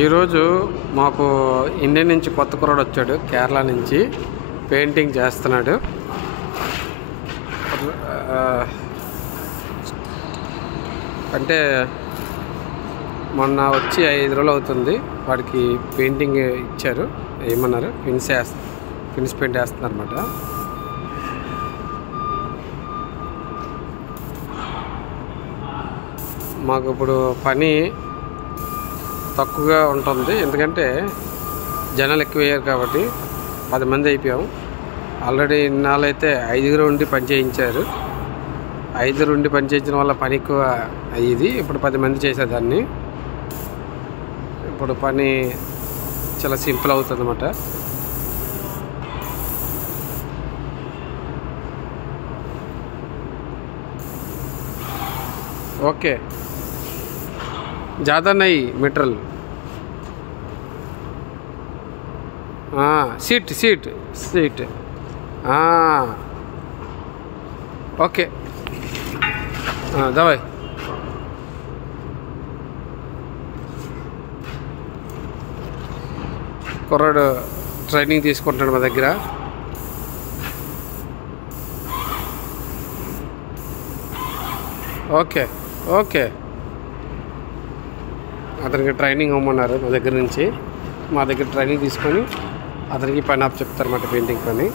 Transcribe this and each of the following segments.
ఈరోజు మాకు ఇండియా నుంచి కొత్త కుర్రాడు వచ్చాడు, కేరళ నుంచి పెయింటింగ్ చేస్తున్నాడు. అంటే మొన్న వచ్చి 5 రోజులు అవుతుంది. వాడికి పెయింటింగ్ ఇచ్చారు, ఏమన్నారు ఫినిష్ పెయింట్ వేస్తున్నారు అన్నమాట. మాకు ఇప్పుడు పని తక్కువగా ఉంటుంది, ఎందుకంటే జనాలు ఎక్కువ అయ్యారు కాబట్టి 10 మంది అయిపోయాం. ఆల్రెడీ ఇన్నాళ్ళు అయితే 5 ఉండి పని చేయించారు. 5 ఉండి పని చేయించడం వల్ల పని ఎక్కువ అయ్యేది. ఇప్పుడు 10 మంది చేసేదాన్ని. ఇప్పుడు పని చాలా సింపుల్ అవుతుంది అన్నమాట. ఓకే, ज़्यादा नहीं मटेरियल. हाँ, सीट हाँ, ओके. हाँ, दवाई కుర్రాడు ట్రైనింగ్ తీసుకుంటాడు మా దగ్గర. ఓకే ఓకే, అతనికి ట్రైనింగ్ ఇవ్వమన్నారు మా దగ్గర నుంచి. మా దగ్గర ట్రైనింగ్ తీసుకొని అతనికి పని ఆప్ చెప్తారన్నమాట, పెయింటింగ్ పని.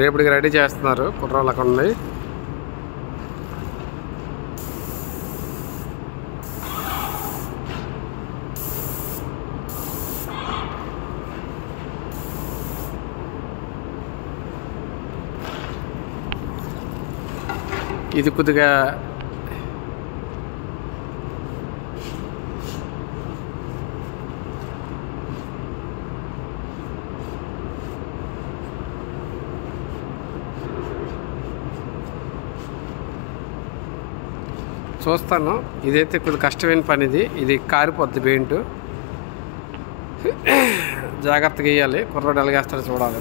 రేపటికి రెడీ చేస్తున్నారు కుర్రాళ్ళు అక్కడ ఉన్నాయి. ఇది కొద్దిగా చూస్తాను. ఇదైతే కొద్దిగా కష్టమైన పని. ఇది కారిపోద్ది పెయింట్, జాగ్రత్తగా వేయాలి. కుర్రాడు ఎలాగేస్తాడో చూడాలి.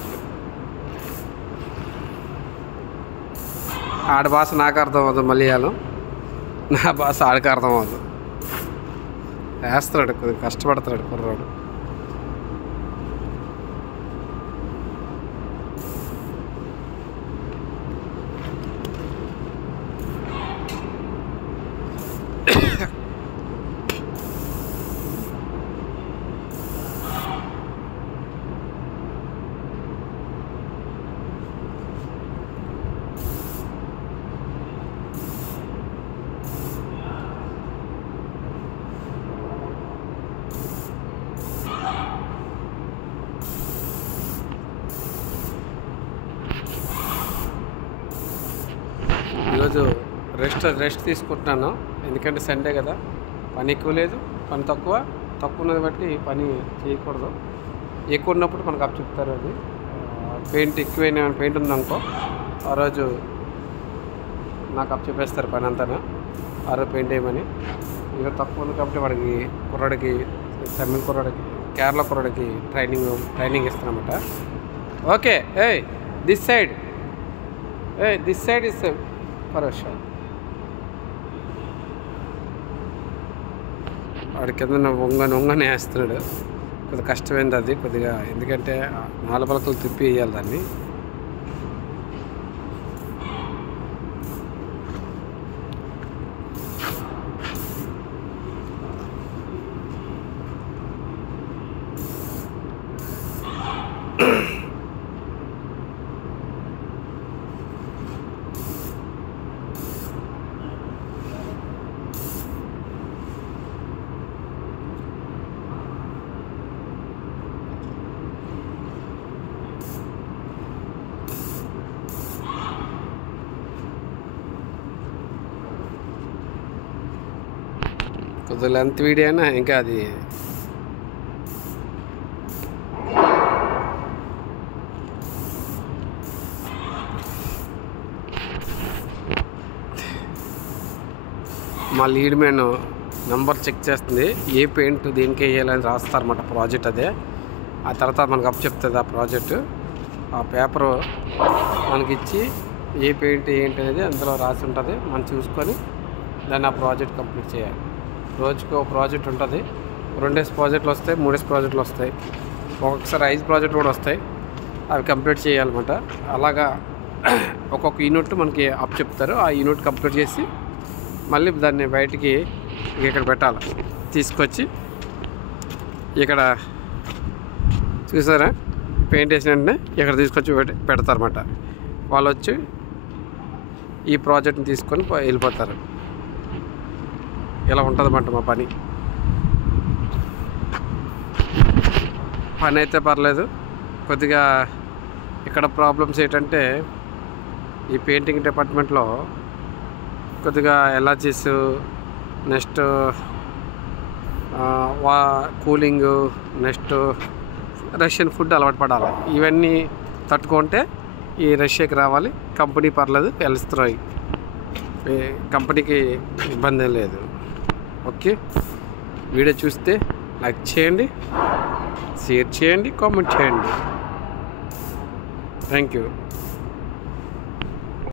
ఆడ భాష నాకు అర్థం అవ్వదు, మలయాళం. నా భాష ఆడికి అర్థం అవ్వదు. వేస్తాడు, కొద్దిగా కష్టపడతాడు కుర్రాడు. ఈరోజు రెస్ట్ తీసుకుంటున్నాను, ఎందుకంటే సండే కదా. పని ఎక్కువ లేదు, పని తక్కువ ఉన్నది బట్టి పని చేయకూడదు. ఎక్కువ ఉన్నప్పుడు మనకు అప్పు చెప్తారు. అది పెయింట్ ఎక్కువైనా పెయింట్ ఉందనుకో, ఆ రోజు నాకు అప్పు చెప్పేస్తారు పని అంతా. ఆ రోజు పెయింట్ వేయమని. ఇక తక్కువ ఉంది కాబట్టి వాడికి కుర్రాడికి, తమిళ కుర్రాడికి, కేరళ కుర్రాడికి ట్రైనింగ్ ఇస్తానమాట. ఓకే, దిస్ సైడ్ ఇస్ పరోష. వాడి కింద వంగని వేస్తున్నాడు. కొద్దిగా కష్టమైంది అది కొద్దిగా, ఎందుకంటే 4 పలకలు తిప్పి వేయాలి దాన్ని. కొద్దిగా లెంత్ వీడియో అయినా ఇంకా అది మా లీడ్ మ్యాన్ నెంబర్ చెక్ చేస్తుంది. ఏ పెయింట్ దేనికి వేయాలని రాస్తారన్నమాట. ప్రాజెక్ట్ అదే. ఆ తర్వాత మనకు అప్ చెప్తుంది ఆ ప్రాజెక్టు. ఆ పేపరు మనకిచ్చి ఏ పెయింట్ ఏంటి అనేది అందులో రాసి ఉంటుంది. మనం చూసుకొని దాన్ని ఆ ప్రాజెక్ట్ కంప్లీట్ చేయాలి. రోజుకి ఒక ప్రాజెక్ట్ ఉంటుంది. 2 ప్రాజెక్టులు వస్తాయి, 3 ప్రాజెక్టులు వస్తాయి, ఒక్కొక్కసారి 5 ప్రాజెక్టులు కూడా వస్తాయి. అవి కంప్లీట్ చేయాలన్నమాట. అలాగా ఒక్కొక్క యూనిట్ మనకి అప్ చెప్తారు. ఆ యూనిట్ కంప్లీట్ చేసి మళ్ళీ దాన్ని బయటికి ఇక్కడ పెట్టాలి. తీసుకొచ్చి ఇక్కడ చూసారా పెయింట్ వేసిన వెంటనే ఇక్కడ తీసుకొచ్చి పెడతారన్నమాట. వాళ్ళు వచ్చి ఈ ప్రాజెక్ట్ని తీసుకొని వెళ్ళిపోతారు. ఇలా ఉంటుందన్నమాట మా పని. పని అయితే పర్లేదు. కొద్దిగా ఇక్కడ ప్రాబ్లమ్స్ ఏంటంటే ఈ పెయింటింగ్ డిపార్ట్మెంట్లో కొద్దిగా allergies, next cooling, next Russian food అలవాటు పడాలి. ఇవన్నీ తట్టుకుంటే ఈ రష్యాకి రావాలి. కంపెనీ పర్లేదు, వెళ్తున్నాయి. కంపెనీకి ఇబ్బంది ఏం లేదు. ఓకే, వీడియో చూస్తే లైక్ చేయండి, షేర్ చేయండి, కామెంట్ చేయండి. Thank you.